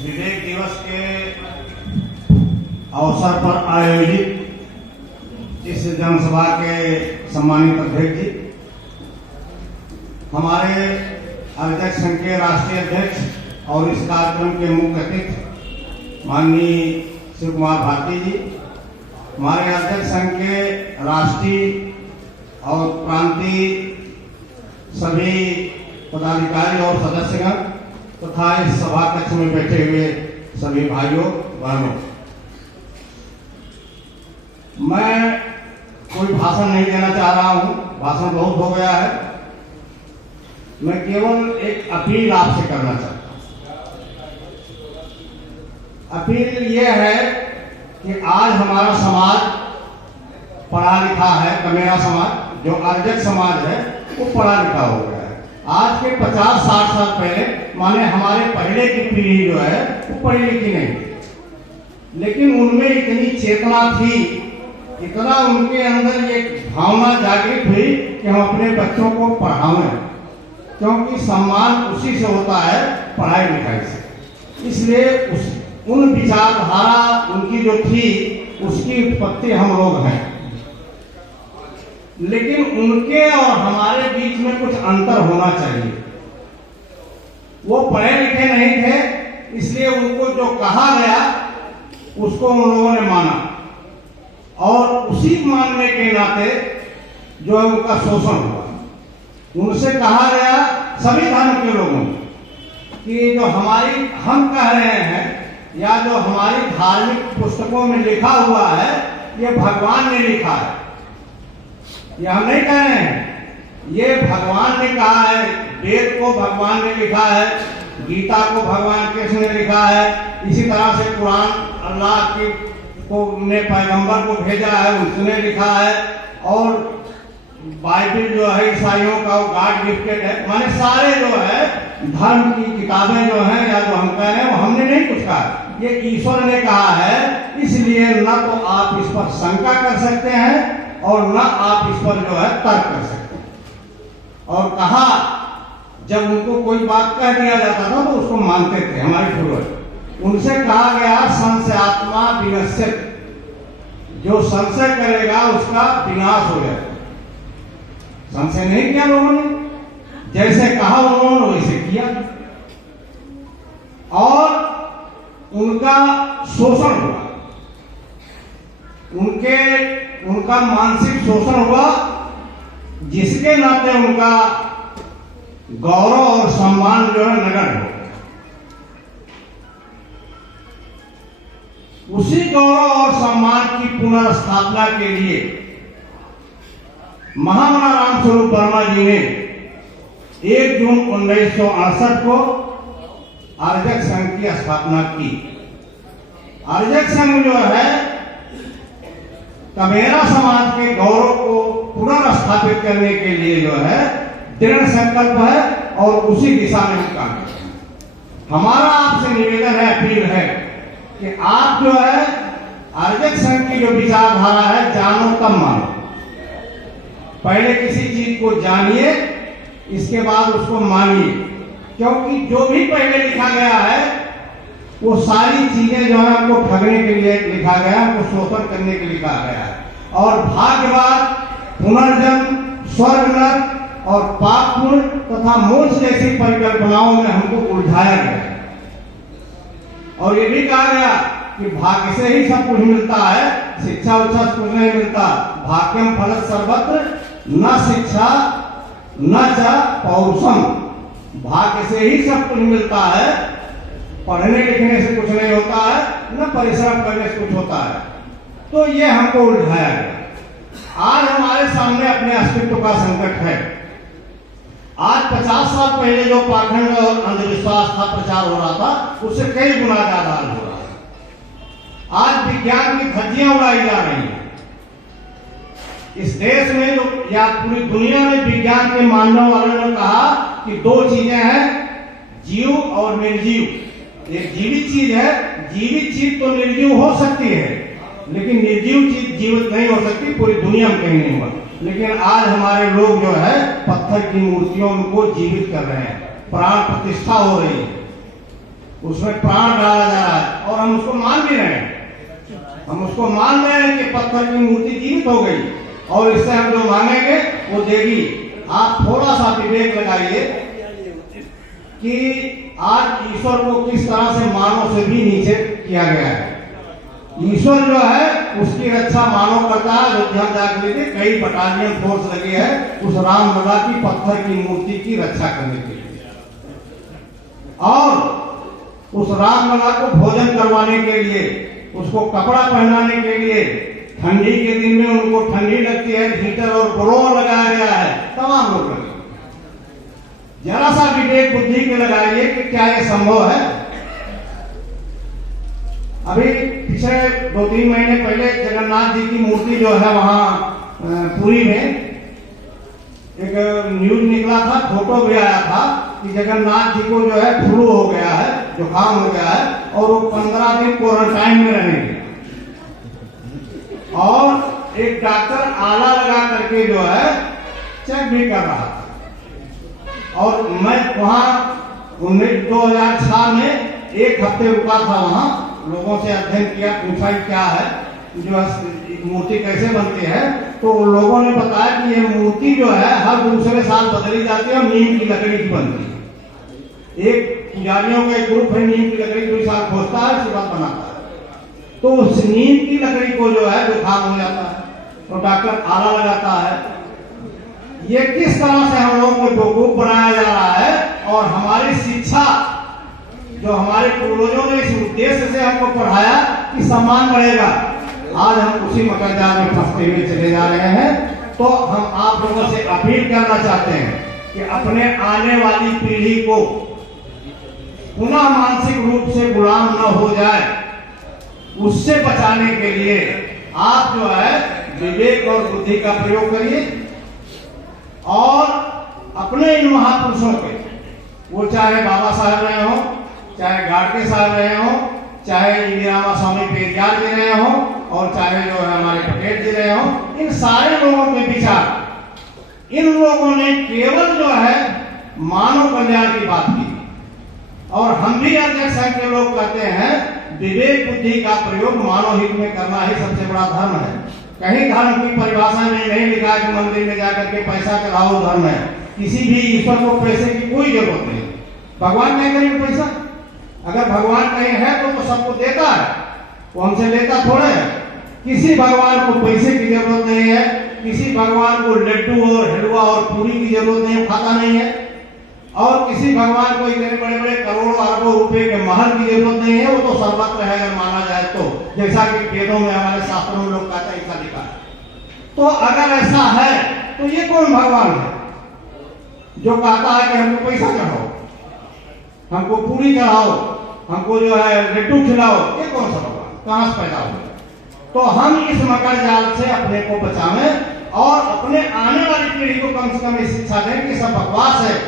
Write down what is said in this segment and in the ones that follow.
विवेक दिवस के अवसर पर आयोजित इस जनसभा के सम्मानित अध्यक्ष जी, हमारे अध्यक्ष संघ के राष्ट्रीय अध्यक्ष और इस कार्यक्रम के मुख्य अतिथि माननीय शिव कुमार भारती जी, हमारे अध्यक्ष संघ के राष्ट्रीय और प्रांतीय सभी पदाधिकारी और सदस्यगण तथा इस सभा कक्ष में बैठे हुए सभी भाइयों बहनों, मैं कोई भाषण नहीं देना चाह रहा हूं, भाषण बहुत हो गया है। मैं केवल एक अपील आपसे करना चाहता हूं। अपील यह है कि आज हमारा समाज पढ़ा लिखा है, मेरा समाज जो आर्यक समाज है वो पढ़ा लिखा हो गया है। आज के 50-60 साल पहले माने हमारे पहले की पीढ़ी जो है वो पढ़ी लिखी नहीं थी, लेकिन उनमें इतनी चेतना थी, इतना उनके अंदर ये भावना जागृत हुई कि हम अपने बच्चों को पढ़ाएं, क्योंकि सम्मान उसी से होता है पढ़ाई लिखाई से। इसलिए उन विचारधारा उनकी जो थी उसकी उत्पत्ति हम लोग हैं, लेकिन उनके और हमारे बीच में कुछ अंतर होना चाहिए। वो पढ़े लिखे नहीं थे, इसलिए उनको जो कहा गया उसको उन लोगों ने माना, और उसी मानने के नाते जो है उनका शोषण हुआ। उनसे कहा गया सभी धर्म के लोगों कि जो हमारी हम कह रहे हैं या जो हमारी धार्मिक पुस्तकों में लिखा हुआ है ये भगवान ने लिखा है, ये हम नहीं कह रहे हैं, ये भगवान ने कहा है। वेद को भगवान ने लिखा है, गीता को भगवान कृष्ण ने लिखा है, इसी तरह से कुरान अल्लाह की को ने पैगंबर को भेजा है उसने लिखा है, और बाइबल जो है ईसाइयों का वो गॉड गिफ्टेड है। माने सारे जो है धर्म की किताबें जो हैं या जो हम कह रहे हैं वो हमने नहीं कुछ कहा, ये ईश्वर ने कहा है। इसलिए न तो आप इस पर शंका कर सकते हैं और न आप इस पर जो है तर्क कर सकते हैं। और कहा जब उनको कोई बात कह दिया जाता था तो उसको मानते थे हमारे पूर्वज। उनसे कहा गया संशयात्मा विनश्यति, जो संशय करेगा उसका विनाश हो जाएगा। संशय नहीं किया लोगों ने, जैसे कहा उन्होंने वैसे किया, और उनका शोषण हुआ, उनका मानसिक शोषण हुआ, जिसके नाते उनका गौरव और सम्मान जो है नगण्य हो गया। उसी गौरव और सम्मान की पुनर्स्थापना के लिए महामना रामस्वरूप वर्मा जी ने 1 जून 1968 को आर्यक संघ की स्थापना की। आर्यक संघ जो है कमेरा समाज के गौरव को पुनर्स्थापित करने के लिए जो है दृढ़ संकल्प है, और उसी दिशा में काम कर रहे हैं। हमारा आपसे निवेदन है, अपील है कि आप जो है आर्यक संघ की जो विचारधारा है जानो तब मानो। पहले किसी चीज को जानिए, इसके बाद उसको मानिए, क्योंकि जो भी पहले लिखा गया है वो सारी चीजें जो है हमको ठगने के लिए लिखा गया, हमको शोषण करने के लिए लिखा गया है। और भाग्यवाद, पुनर्जन्म, स्वर्ग नरक और पाप पुण्य तथा मोक्ष जैसी परिकल्पनाओं में हमको उलझाया गया। और ये भी कहा गया कि भाग्य से ही सब कुछ मिलता है, शिक्षा उच्छा कुछ नहीं मिलता। भाग्यम फलत सर्वत्र न शिक्षा न च पौरुषम, भाग्य से ही सब कुछ मिलता है, पढ़ने लिखने से कुछ नहीं होता है, न परिश्रम करने से कुछ होता है। तो ये हमको उलझाया गया। आज हमारे सामने अपने अस्तित्व का संकट है। आज 50 साल पहले जो पाखंड और अंधविश्वास का प्रचार हो रहा था उससे कई गुना ज्यादा हो रहा है। आज विज्ञान की धज्जियां उड़ाई जा रही हैं। इस देश में जो या पूरी दुनिया में विज्ञान के मानने वालों ने कहा कि 2 चीजें हैं, जीव और निर्जीव। एक जीवित चीज है, जीवित चीज तो निर्जीव हो सकती है, लेकिन निर्जीव चीज जीवित नहीं हो सकती, पूरी दुनिया में कहीं नहीं हुआ। लेकिन आज हमारे लोग जो है पत्थर की मूर्तियों को जीवित कर रहे हैं, प्राण प्रतिष्ठा हो रही है। उसमें प्राण डाला जा रहा है और हम उसको मान भी रहे हैं। हम उसको मान रहे हैं कि पत्थर की मूर्ति जीवित हो गई और इससे हम जो मांगेंगे वो देगी। आप थोड़ा सा विवेक लगाइए कि आज ईश्वर को किस तरह से मानव से भी नीचे किया गया है। ईश्वर जो है उसकी रक्षा मानव करता है। अयोध्या जाकर देखिए कई बटालियन फोर्स लगी है उस रामलला की पत्थर की मूर्ति की रक्षा करने के लिए, और उस रामलला को भोजन करवाने के लिए, उसको कपड़ा पहनाने के लिए, ठंडी के दिन में उनको ठंडी लगती है, हीटर और ब्लोअर लगाया गया है, तमाम लोग लगे। जरा सा विवेक बुद्धि के लगाइए कि क्या ये संभव है। अभी पिछले 2-3 महीने पहले जगन्नाथ जी की मूर्ति जो है वहां पुरी में एक न्यूज निकला था, फोटो भी आया था कि जगन्नाथ जी को जो है फ्लू हो गया है, जुकाम हो गया है और वो 15 दिन क्वारंटाइन में रहेंगे। और एक डॉक्टर आला लगा करके जो है चेक भी कर रहा था। और मैं वहां 2006 में 1 हफ्ते रुका था वहां, लोगों से अध्ययन किया, पूछा क्या है जो मूर्ति कैसे बनती है। तो लोगों ने बताया कि ये मूर्ति जो है हर दूसरे साल बदली जाती है और नीम की लकड़ी की बनती है। एक पुजारियों का एक ग्रुप है, नीम की लकड़ी 2 साल खोजता है, उसके बाद बनाता है। तो उस नीम की लकड़ी को जो है जुकाम हो जाता है तो डॉक्टर आला लगाता है। ये किस तरह से हम लोगों को बेवकूफ बनाया जा रहा है। और हमारी शिक्षा जो हमारे पूर्वजों ने इस उद्देश्य से हमको पढ़ाया कि सम्मान बढ़ेगा, आज हम उसी मकरजाल में फंसते हुए चले जा रहे हैं। तो हम आप लोगों से अपील करना चाहते हैं कि अपने आने वाली पीढ़ी को पुनः मानसिक रूप से गुलाम न हो जाए, उससे बचाने के लिए आप जो है विवेक और बुद्धि का प्रयोग करिए। और अपने इन महापुरुषों के, वो चाहे बाबा साहब रहे हो, चाहे गाडगे साहब रहे हो, चाहे इंदिरा स्वामी पेरियार जी रहे हो, और चाहे जो है हमारे पटेल जी रहे हो, इन सारे लोगों के विचार, इन लोगों ने केवल जो है मानव कल्याण की बात की। और हम भी अध्यक्ष संघ के लोग कहते हैं विवेक बुद्धि का प्रयोग मानव हित में करना ही सबसे बड़ा धर्म है। कहीं धर्म की परिभाषा में नहीं लिखा कि मंदिर में जाकर के पैसा चढ़ाओ धर्म है। किसी भी ईश्वर को पैसे की कोई जरूरत नहीं। भगवान क्या करेंगे पैसा? अगर भगवान कहीं है तो सबको देता है, वो हमसे लेता थोड़े है। किसी भगवान को पैसे की जरूरत नहीं है, किसी भगवान को लड्डू और हलवा और पूरी की जरूरत नहीं है, खाता नहीं है। और किसी भगवान को इतने बड़े बड़े करोड़ों अरबों रुपए के महल की जरूरत नहीं है, वो तो सर्वत्र है अगर माना जाए तो, जैसा कि वेदों में हमारे शास्त्रों में लोग कहते हैं ऐसा लिखा है। तो अगर ऐसा है तो ये कौन भगवान है जो कहता है कि हमको पैसा चढ़ाओ, हमको पूरी चढ़ाओ, हमको जो है लड्डू खिलाओ? ये कौन सा भगवान कहां से पैदा हुआ? तो हम इस मकर जाल से अपने को बचावें और अपने आने वाली पीढ़ी को कम से कम ये शिक्षा दें कि सब बकवास है।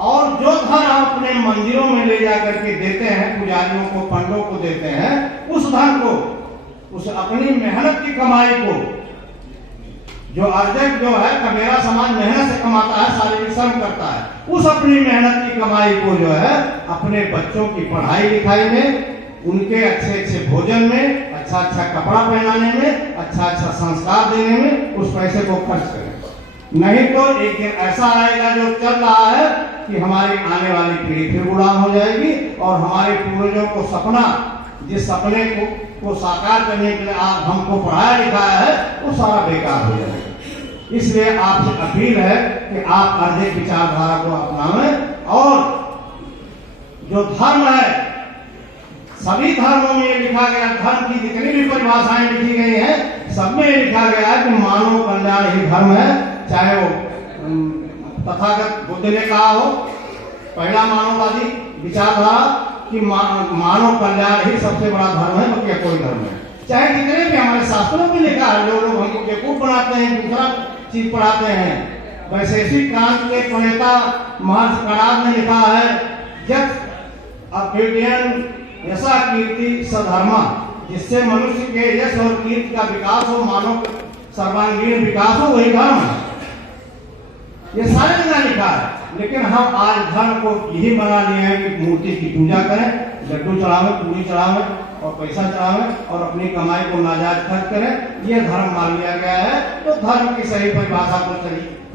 और जो धन हम अपने मंदिरों में ले जाकर के देते हैं, पुजारियों को, पंडों को देते हैं, उस धन को, उस अपनी मेहनत की कमाई को, जो अर्जक जो है मेरा समाज मेहनत से कमाता है, शारीरिक श्रम करता है, उस अपनी मेहनत की कमाई को जो है अपने बच्चों की पढ़ाई लिखाई में, उनके अच्छे अच्छे भोजन में, अच्छा अच्छा कपड़ा पहनाने में, अच्छा अच्छा संस्कार देने में उस पैसे को खर्च करें। नहीं तो एक दिन ऐसा आएगा जो चल रहा है कि हमारी आने वाली पीढ़ी फिर गुलाम हो जाएगी और हमारे पूर्वजों को सपना, जिस सपने को साकार करने के लिए आप हमको पढ़ाया लिखाया है, वो सारा बेकार हो जाएगा। इसलिए आपसे अपील है कि आप अर्जित विचारधारा को अपनाएं। और जो धर्म है, सभी धर्मों में ये लिखा गया, धर्म की जितनी भी परिभाषाएं लिखी गई हैं, सब में लिखा गया है कि मानव कल्याण ही धर्म है। चाहे वो तथागत बुद्ध ने कहा हो, पहला मानववादी विचारधारा कि मानव कल्याण ही सबसे बड़ा धर्म है, बाकी कोई धर्म है। चाहे जितने भी हमारे शास्त्रों में लिखा है, जो लोग हमको बेवकूफ बनाते हैं, दूसरा चीज पढ़ाते हैं। वैशेषिक क्रांति के प्रणेता महर्षि कणाद ने लिखा है, जब अकेडियन यशा कीर्ति सधर्मा, जिससे मनुष्य के यश और कीर्ति का विकास हो, मानव सर्वांगीण विकास हो, वही धर्म है। ये सारे जगह लिखा है। लेकिन हम आज धर्म को यही बना लिए हैं कि मूर्ति की पूजा करें, लड्डू चढ़ावे, पूरी चढ़ावे और पैसा चढ़ावे और अपनी कमाई को नाजायज खर्च करें, ये धर्म मान लिया गया है। तो धर्म की सही परिभाषा को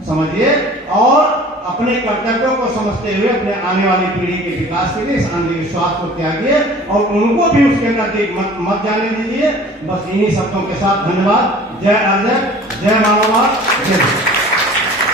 समझिए और अपने कर्तव्यों को समझते हुए अपने आने वाली पीढ़ी के विकास के लिए इस अंधविश्वास को त्यागिए और उनको भी उसके नजदीक मत जाने दीजिए। बस इन्हीं शब्दों के साथ धन्यवाद। जय अजय, जय मानववाद, जय।